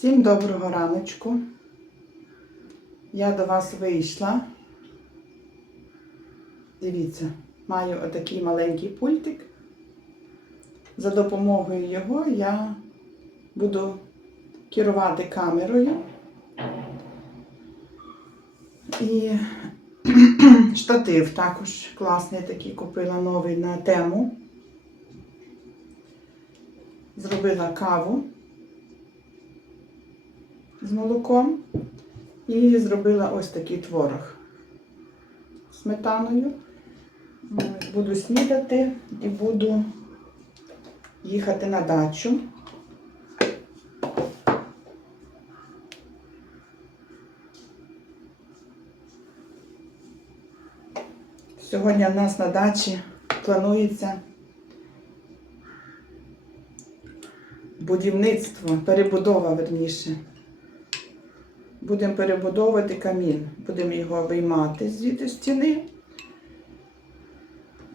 Всім доброго раночку. Я до вас вийшла. Дивіться, маю отакий маленький пультик. За допомогою його я буду керувати камерою. І штатив також класний такий купила новий на тему. Зробила каву з молоком і зробила ось такий творог сметаною. Буду снідати і буду їхати на дачу. Сьогодні в нас на дачі планується будівництво, перебудова верніше. Будемо перебудовувати камін. Будемо його виймати звідти стіни.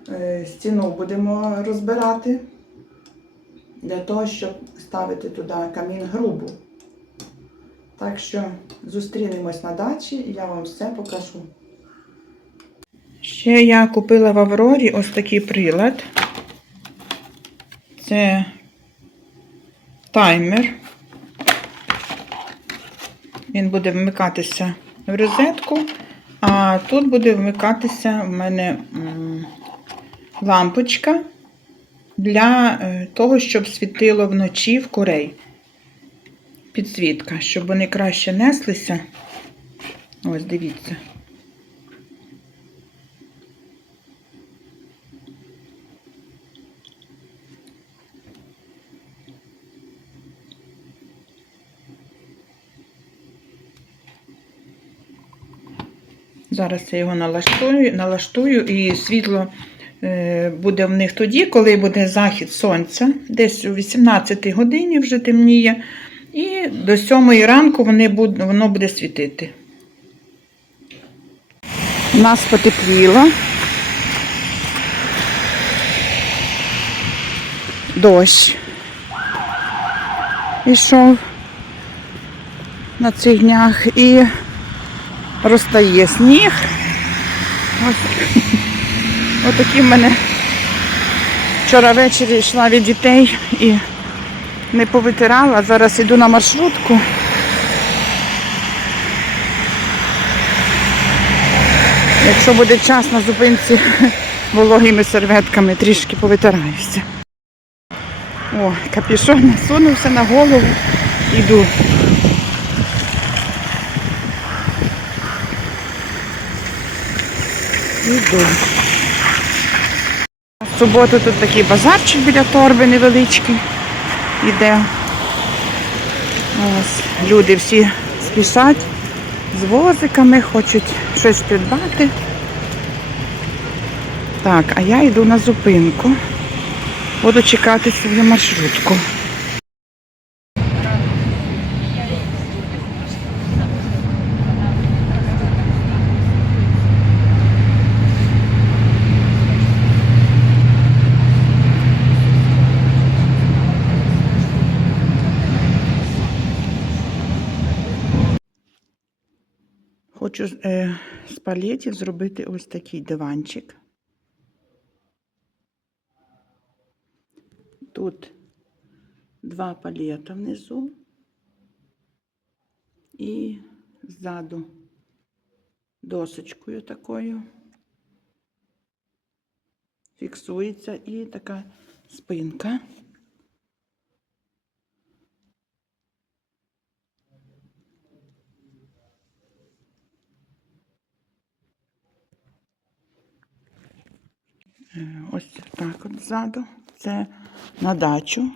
Е, Стіну будемо розбирати для того, щоб ставити туди камін грубу. Так що зустрінемось на дачі і я вам все покажу. Ще я купила в Аврорі ось такий прилад. Це таймер. Він буде вмикатися в розетку, а тут буде вмикатися в мене лампочка для е, того, щоб світило вночі в курей. Підсвітка, щоб вони краще неслися. Ось, дивіться. Зараз я його налаштую, налаштую і світло е, буде в них тоді, коли буде захід сонця, десь о 18 годині вже темніє. І до 7 ранку вони буд- воно буде світити. У нас потепліло. Дощ. Ішов на цих днях і розтає сніг. Ось отакі в мене вчора ввечері йшла від дітей і не повитирала. Зараз йду на маршрутку. Якщо буде час на зупинці вологими серветками, трішки повитираюся. О, капюшон насунувся на голову. Іду. Іду. В суботу тут такий базарчик біля торби невеличкий іде. Ось, люди всі спішать з возиками, хочуть щось придбати. Так, а я йду на зупинку. Буду чекати свою маршрутку. Хочу е, з палетів зробити ось такий диванчик. Тут два палета внизу і ззаду досочкою такою. Фіксується і така спинка. Ось так от ззаду. Це на дачу.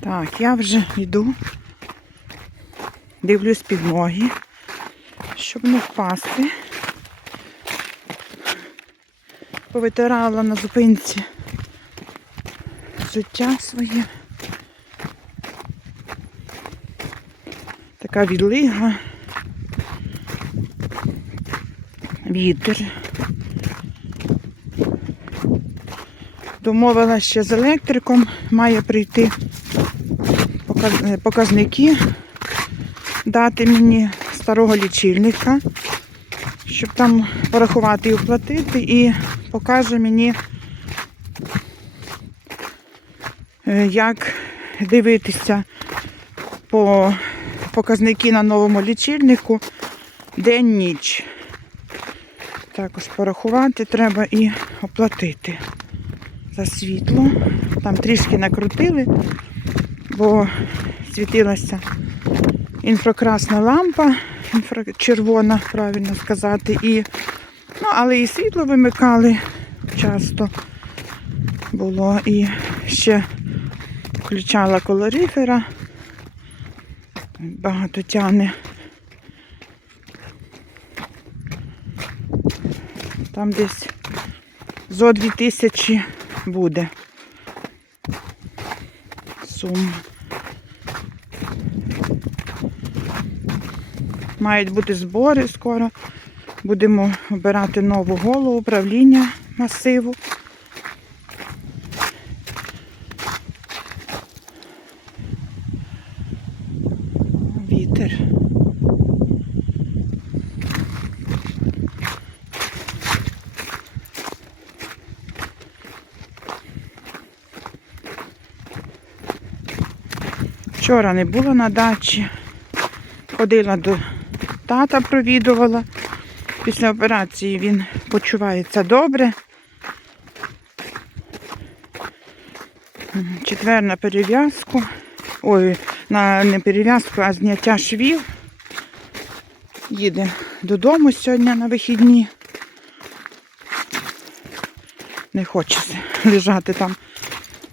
Так, я вже йду, дивлюсь під ноги, щоб не впасти. Повитирала на зупинці взуття своє. Така відлига. Вітер. Домовилася ще з електриком, має прийти е, показники, дати мені старого лічильника, щоб там порахувати і оплатити, і покаже мені, е, як дивитися по показники на новому лічильнику день-ніч. Також порахувати треба і оплатити за світло. Там трішки накрутили, бо світилася інфракрасна лампа, інфрачервона, правильно сказати, і, ну, але і світло вимикали часто було. І ще включала колорифера. Багато тяне. Там десь зо 2000 буде сума. Мають бути збори скоро. Будемо обирати нову голову управління масиву. Вітер. Вчора не було на дачі. Ходила до тата, провідувала. Після операції він почувається добре. Четвер на перев'язку. Ой, на не перев'язку, а зняття швів. Їде додому сьогодні на вихідні. Не хочеться лежати там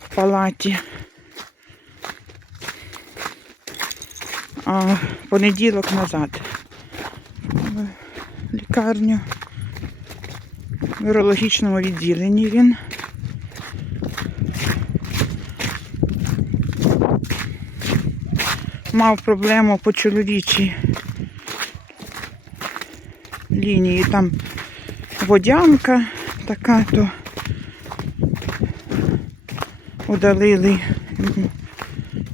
в палаті. А понеділок назад в лікарню. В урологічному відділенні він. Мав проблему по чоловічій лінії. Там водянка така, то удалили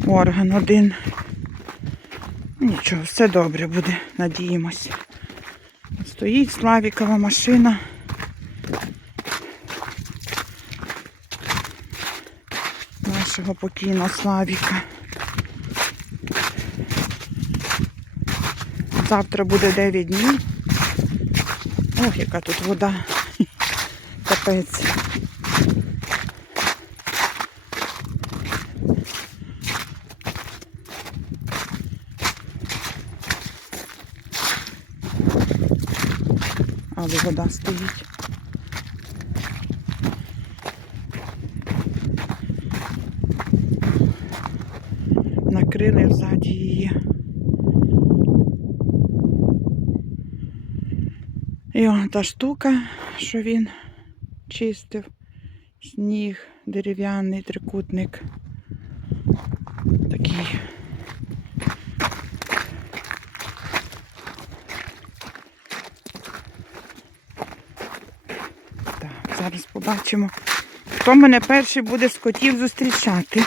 орган один. Нічого, все добре буде, надіємося. Стоїть Славікова машина. Нашого покійного Славіка. Завтра буде 9 днів. Ох, яка тут вода. Капець. Але вода стоїть. Накрили взаді її. І он та штука, що він чистив. Сніг, дерев'яний трикутник. Такий. Так, зараз побачимо. Хто мене перший буде з котів зустрічати?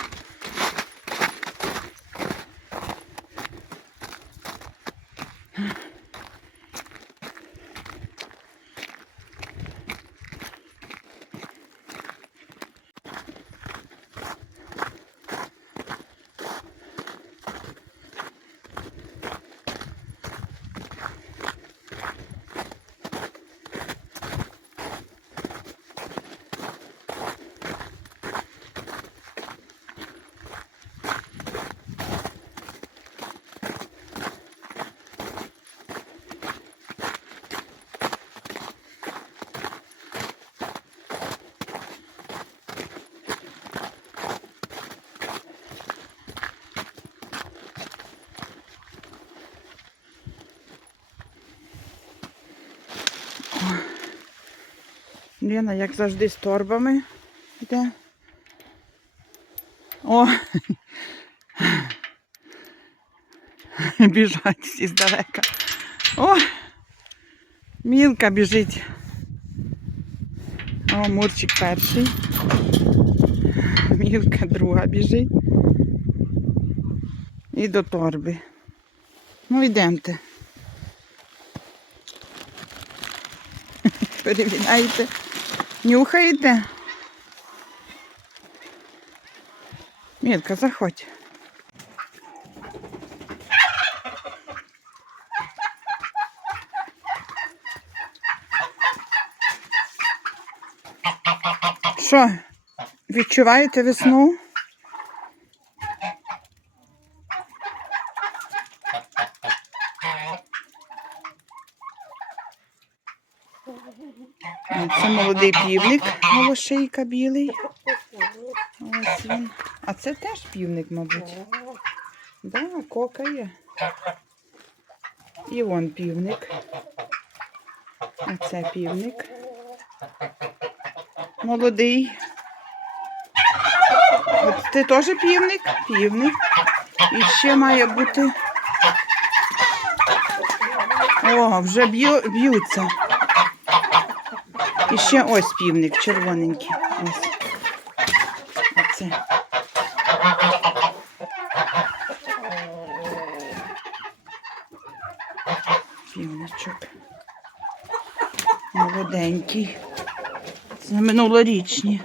Лена, як завжди, з торбами йде. О! Біжать всі здалека. О! Мілка біжить. О, Мурчик перший. Мілка друга біжить. І до торби. Ну, йдемте. Перевінаєте. Нюхаєте? Мілка, заходь. Що, відчуваєте весну? Молодий півник, голошийка білий. Ось він. А це теж півник, мабуть. Да, кокає. І вон півник. А це півник. Молодий. От ти теж півник? Півник. І ще має бути. О, вже б'ю, б'ються. І ще ось півник червоненький. Ось. Оце. Півничок. Молоденький. Це минулорічні.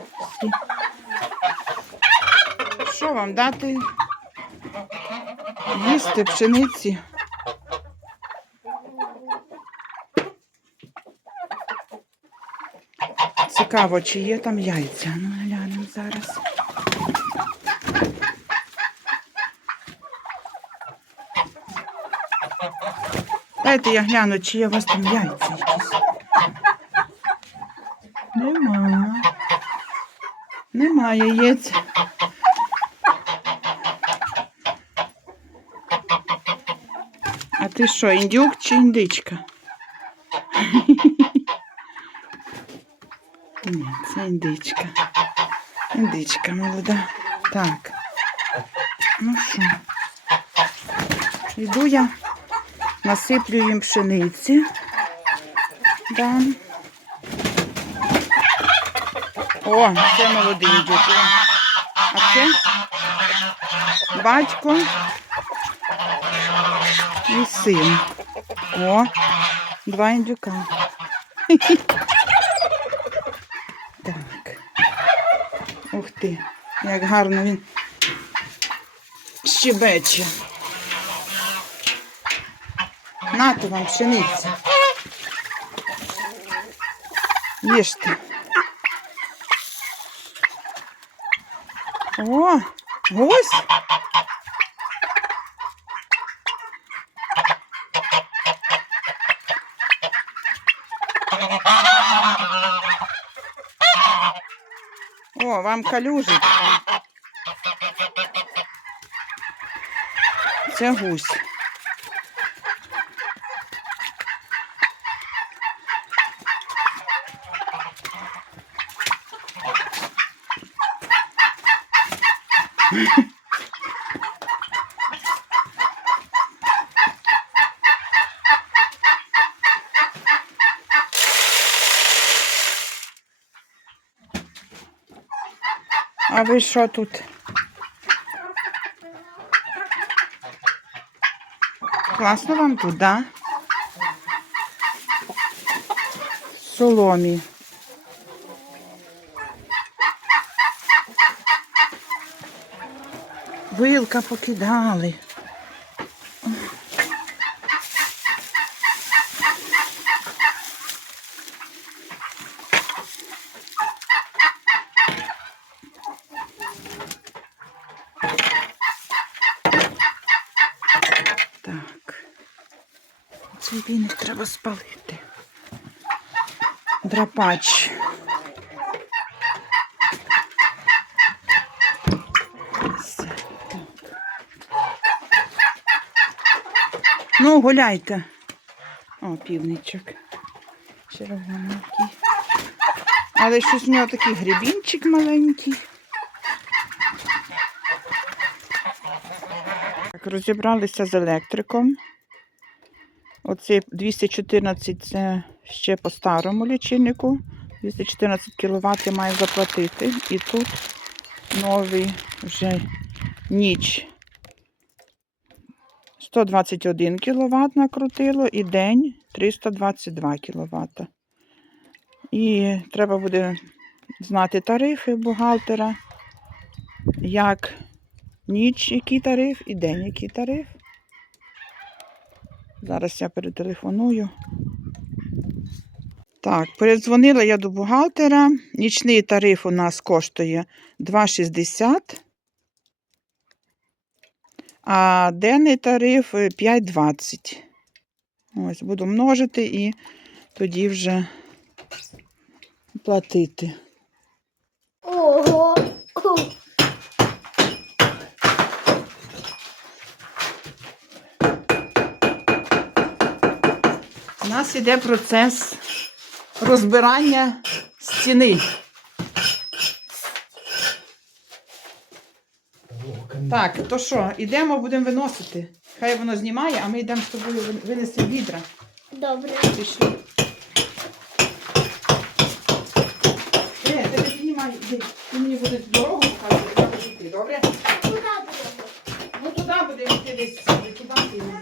Що вам дати? Їсти пшениці. Цікаво, чи є там яйця. Ну, глянемо зараз. Дайте я гляну, чи є у вас там яйця якісь. Нема. Немає яєць. А ти що, індюк чи індичка? Ні, це індичка. Індичка молода. Так. Ну що? Йду я, насиплю їм пшениці. Дам. О, це молодий індюк. А це батько і син. О, два індюка. Так. Ух ти, як гарно він щебече. Нато вам пшениця. Їжте. О, гусь. О, вам калюжить. Це гусь. Ви що тут? Класно вам тут, да? Соломі. Вилка покидали. Треба спалити. Драпач. Ну, гуляйте. О, півничок. Червоненький. Але щось в нього такий гребінчик маленький. Так, розібралися з електриком. Оце 214 це ще по старому лічильнику. 214 кВт я маю заплатити. І тут новий вже ніч. 121 кВт накрутило і день 322 кВт. І треба буде знати тарифи бухгалтера, як ніч, який тариф, і день, який тариф. Зараз я перетелефоную. Так, передзвонила я до бухгалтера. Нічний тариф у нас коштує 2,60, а денний тариф е, 5,20. Ось, буду множити і тоді вже платити. Ого. У нас іде процес розбирання стіни. Так, то що, йдемо, будемо виносити. Хай воно знімає, а ми йдемо з тобою вин- винесемо відра. Добре. Пішли. Е, ти не піднімай, іди. Ти мені будеш дорогу показувати, я буду йти, добре? Куди будемо? Ну туди будемо йти десь, туди, туди, не знаю.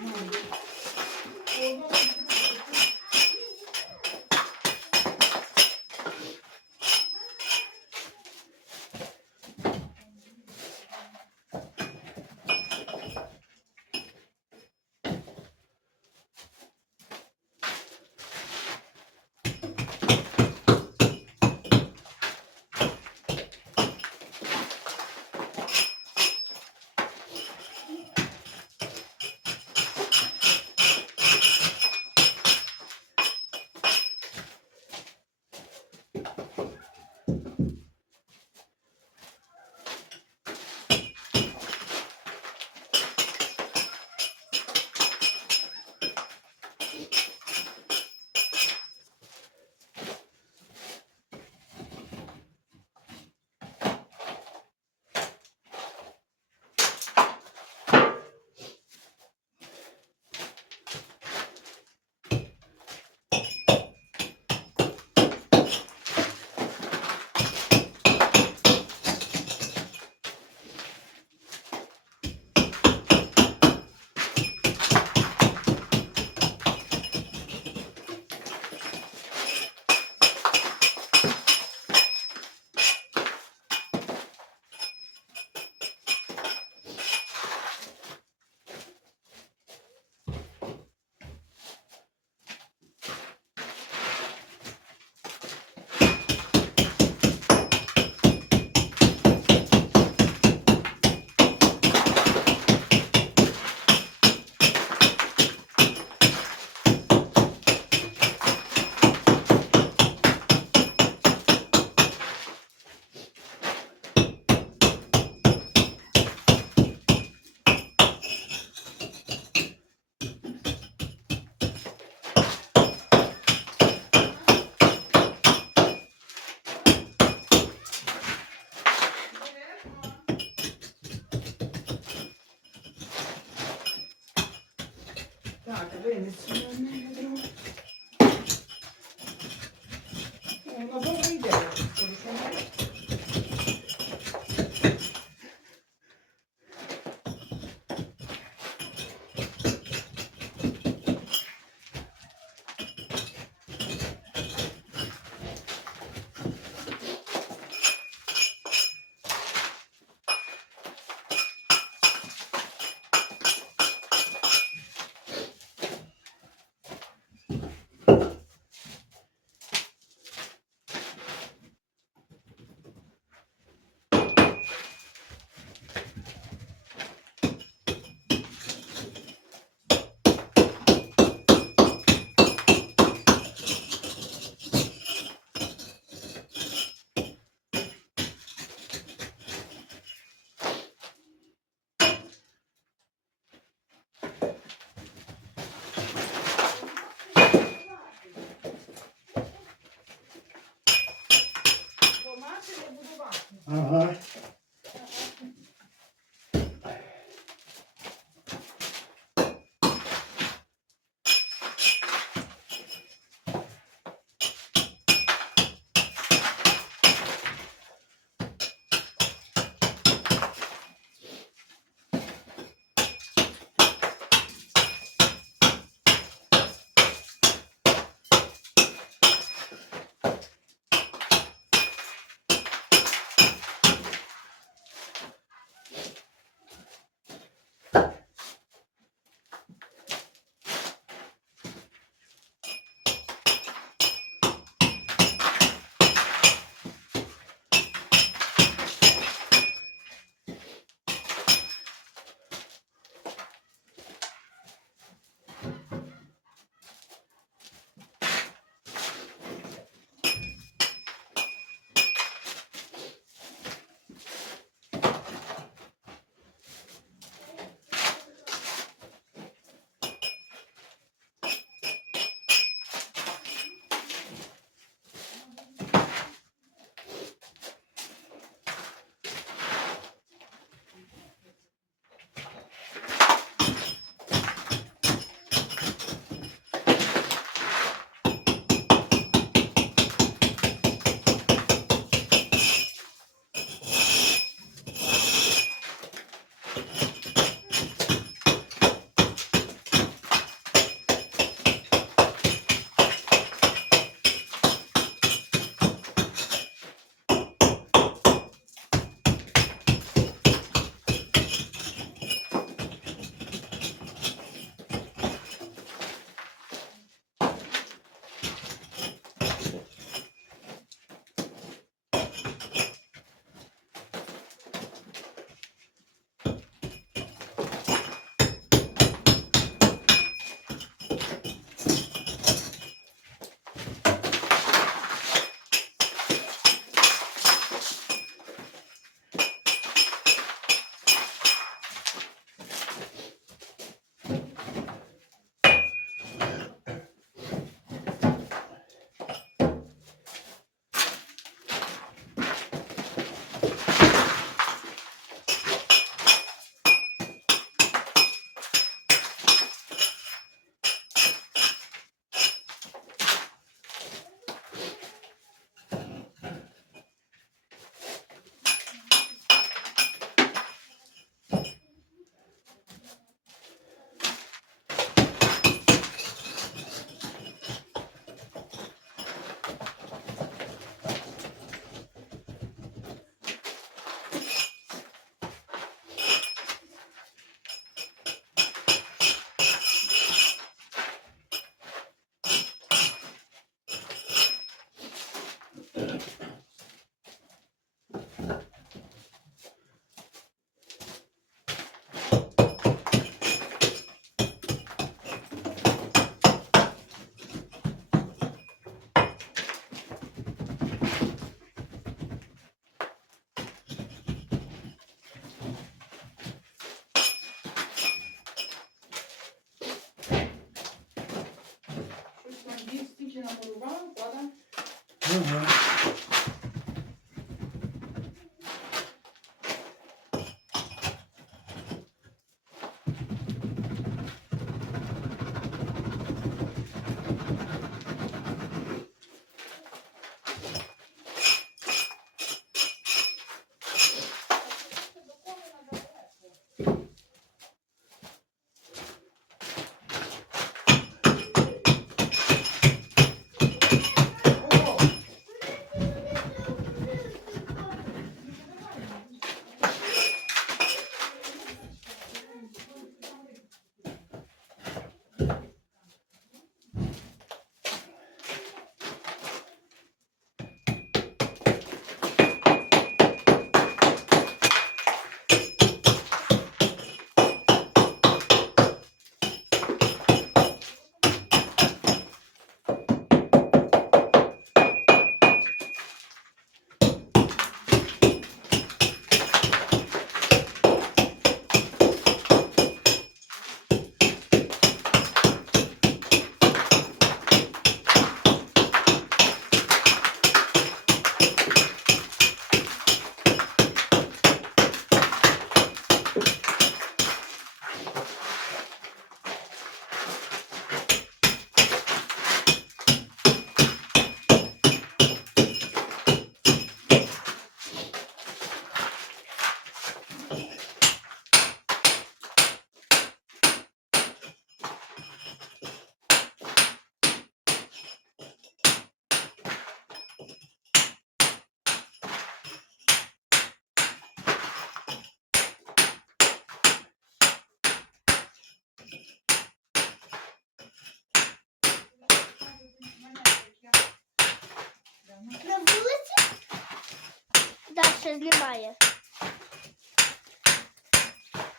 Ще знімає.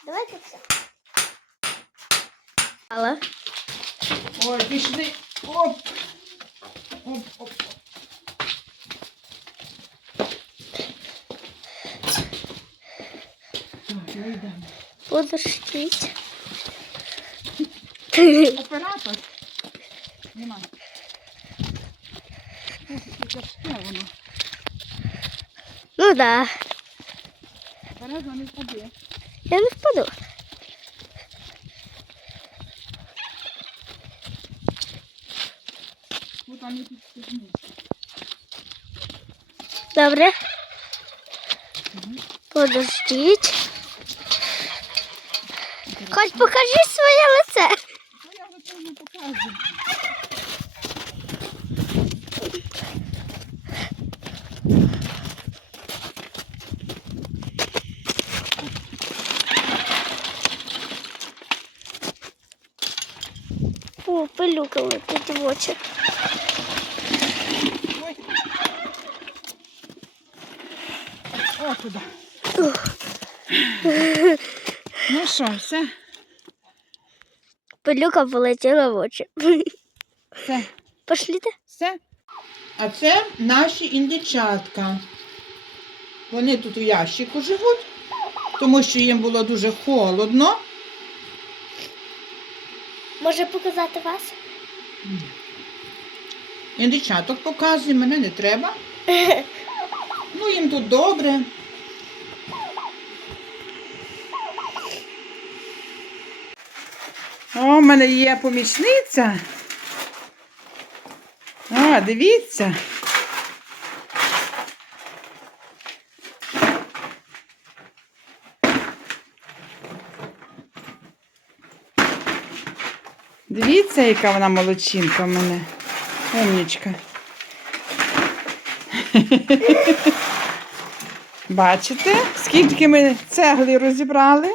Давайте це. Але. Ой, пішли. Оп. Оп, оп. Так, ну йдемо. Подождіть. Оператор. Нема. Ох, яке тяжке воно. Ну да. Береза не впаде. Я не впаду. Ну там не підстигнеш. Добре. Подождіть. Хоч покажи своє лице. Ну я вже це не покажу. О, пилюка в очі. О, туди. Ну що, все? Пилюка полетіла в очі. Все. Пошліте? Все. А це наші індичатка. Вони тут у ящику живуть, тому що їм було дуже холодно. Може показати вас? Індичаток показує, мене не треба. Ну, їм тут добре. О, в мене є помічниця. А, дивіться. Дивіться, яка вона молодчинка в мене. Умнічка. Бачите, скільки ми цегли розібрали?